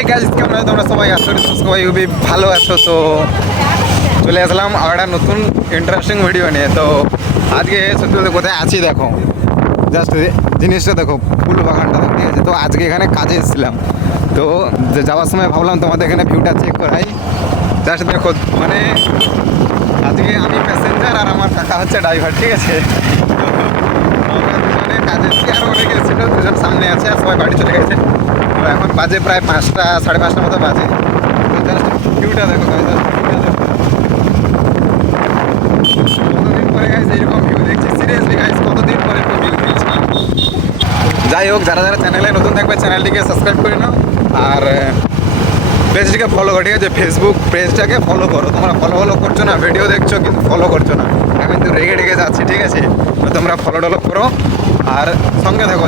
এই গাইস কেমন আছো তোমরা সবাই? আশা করি সবাই খুবই ভালো আছো। তো চলে আসলাম আর একটা নতুন ইন্টারেস্টিং ভিডিও নিয়ে। তো আজকে সত্যি বলতে কোথায় আছি দেখো, জাস্ট জিনিসটা দেখো, ফুল বাগানটা দেখো, ঠিক আছে? তো আজকে এখানে কাজে এসেছিলাম, তো যাওয়ার সময় ভাবলাম তোমাদের এখানে ভিউটা চেক করাই। জাস্ট দেখো, মানে আজকে আমি প্যাসেঞ্জার আর আমার কাকা হচ্ছে ড্রাইভার, ঠিক আছে? আমরা দুজনে কাজে এসেছি, আর অনেকে এসেছিলো, দুজন সামনে আছে আর সবাই বাড়ি চলে গেছে। তো এখন বাজে প্রায় 5টা, 5:30 মতো বাজে। তো জাস্ট ভিউটা দেখো, কতদিন পরে গাইস এইরকম ভিউ দেখছি, সিরিয়াসলি গাইস কতদিন পরে ভিউ দেখছি। যাই হোক, যারা যারা চ্যানেলে নতুন থাকবে চ্যানেলটিকে সাবস্ক্রাইব করে নাও, আর পেজটিকে ফলো করো, ঠিক আছে? ফেসবুক পেজটাকে ফলো করো। তোমরা ফলো করছো না, ভিডিও দেখছো কিন্তু ফলো করছো না। আমি কিন্তু রেগে যাচ্ছি, ঠিক আছে? তো তোমরা ফলো করো আর সঙ্গে থাকো,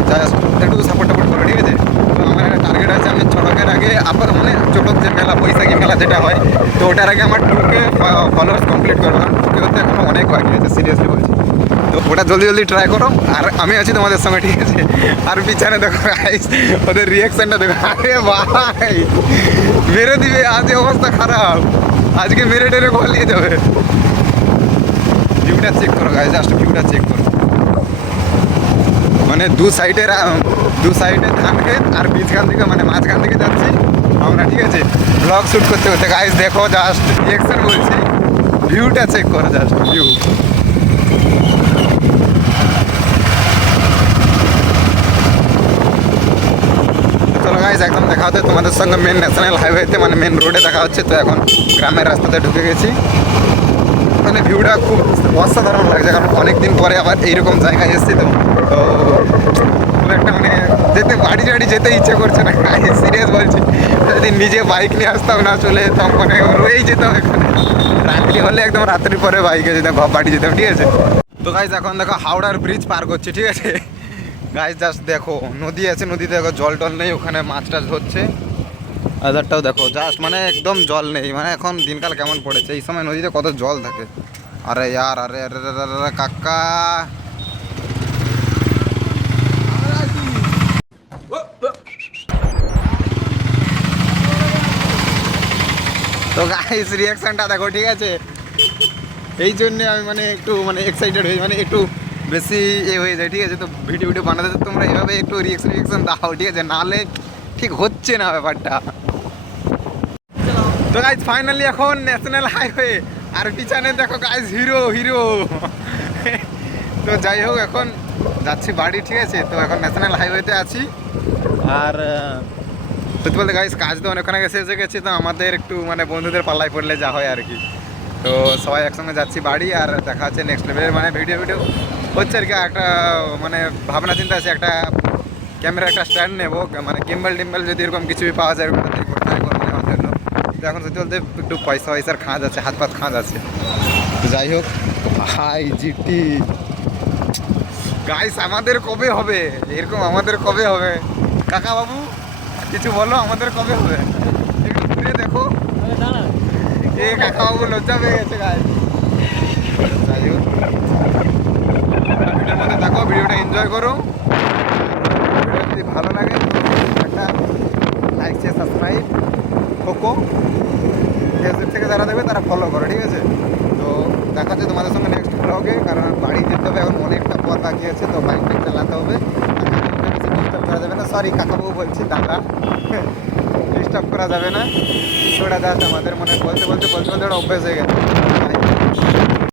একটু সাপোর্ট করো, ঠিক আছে? তো আমার একটা টার্গেট আছে, আমি চটকের আগে মানে চটক যে মেলা, বৈশাখী মেলা যেটা হয়, তো ওটার আগে আমার 2K ফলোয়ার্স কমপ্লিট করবো। কারণ 2K হতে এখনো অনেক বাকি আছে, সিরিয়াসলি বলছি। তো ওটা জলদি ট্রাই করো, আর আমি আছি তোমাদের সঙ্গে, ঠিক আছে? আর পিছনে দেখো গাইস, ওদের রিয়াকশনটা দেখো। আরে ভাই, মেরে দিবে, আজ অবস্থা খারাপ, আজকে মেরে টেরে পালিয়ে যাবে। ভিউটা চেক করো গাইস, জাস্ট ভিউটা চেক করো। মানে দু সাইডে ধান ক্ষেত, আর বীজখান থেকে মানে মাঝখান থেকে যাচ্ছি আমরা, ঠিক আছে? ব্লগ শ্যুট করতে গাইস দেখো, জাস্ট রিয়াকশন বলছি, ভিউটা চেক করো, জাস্ট ভিউ। চলো গাইস, একদম দেখা হচ্ছে তোমাদের সঙ্গে মেন ন্যাশনাল হাইওয়েতে, মানে মেন রোডে দেখা হচ্ছে। তো এখন গ্রামের রাস্তাতে ঢুকে গেছি। মানে ভিউটা খুব অসাধারণ লাগছে, কারণ অনেকদিন পরে আবার এইরকম জায়গায় এসেছি। তো খুব একটা মানে বাড়ি যেতে ইচ্ছে করছে না, সিরিয়াস বলছি। যদি নিজে বাইক নিয়ে আসতাম না, চলে যেতাম, মানে রয়েই যেতাম এখানে। রাত্রি হলে একদম রাত্রির পরে বাইকে যেতাম, বাড়ি যেতাম, ঠিক আছে? তো গাইস এখন দেখো হাওড়ার ব্রিজ পার করছি, ঠিক আছে? গাইস জাস্ট দেখো, নদী আছে, নদীতে দেখো জল টল নেই, ওখানে মাছ টাছ ধরছে। ওয়েদারটাও দেখো, জাস্ট মানে একদম জল নেই। মানে এখন দিনকাল কেমন পড়েছে, এই সময় নদীতে কত জল থাকে। আরে ইয়ার, আরে আরে আরে কাকা, তো গাইস রিয়াকশনটা দেখো, ঠিক আছে? এই জন্যে আমি মানে একটু মানে এক্সাইটেড হয়ে, মানে একটু বেশি হয়ে যায়, ঠিক আছে? তো ভিডিও বানাতে তোমরা এভাবে একটু রিয়াকশন দাও, ঠিক আছে? নাহলে ঠিক হচ্ছে না ব্যাপারটা। তো গাইজ ফাইনালি এখন ন্যাশনাল হাইওয়ে, আর পিছনে দেখো গাইজ হিরো। তো যাই হোক, এখন যাচ্ছি বাড়ি, ঠিক আছে? তো এখন ন্যাশনাল হাইওয়েতে আছি। আর সত্যি বলতে গাইজ কাজ তো অনেকক্ষণ আগে শেষ হয়ে গেছে। তো আমাদের একটু মানে বন্ধুদের পাল্লায় পড়লে যা হয় আর কি। তো সবাই একসঙ্গে যাচ্ছি বাড়ি, আর দেখা হচ্ছে নেক্সট লেভেলের মানে ভিডিও হচ্ছে আর কি। একটা মানে ভাবনা চিন্তা আছে, একটা ক্যামেরা একটা স্ট্যান্ড নেবো, মানে টিম্বল যদি এরকম কিছুই পাওয়া যায় নেওয়ার জন্য। তো এখন সত্যি বলতে একটু পয়সার খাঁজ আছে, হাত পাত খাঁজ আছে। তো যাই হোক ভাই, জিটি গাইস আমাদের কবে হবে এরকম? আমাদের কবে হবে কাকা বাবু? কিছু বলো, আমাদের কবে হবে? একটু ঘুরে দেখো, এ কাকা বাবু লজ্জা পেয়ে গেছে গাইস। যাই হোক, ভিডিওর মধ্যে দেখো, ভিডিওটা এনজয় করো। ভিডিও যদি ভালো লাগে একটা লাইক, শেয়ার, সাবস্ক্রাইব খোকো। ফেসবুক থেকে যারা দেবে তারা ফলো করো, ঠিক আছে? তো দেখা হচ্ছে তোমাদের সঙ্গে নেক্সট ব্লগে, কারণ বাড়ি যেতে হবে, এখন অনেকটা পথ বাকি আছে। তো বাইক চালাতে হবে, ডিস্টার্ব করা যাবে না। সরি কাকাবাবু বলছি, দাদা, ডিস্টার্ব করা যাবে না। ওটা জাস্ট আমাদের মনে বলতে ওটা অভ্যেস হয়ে গেছে।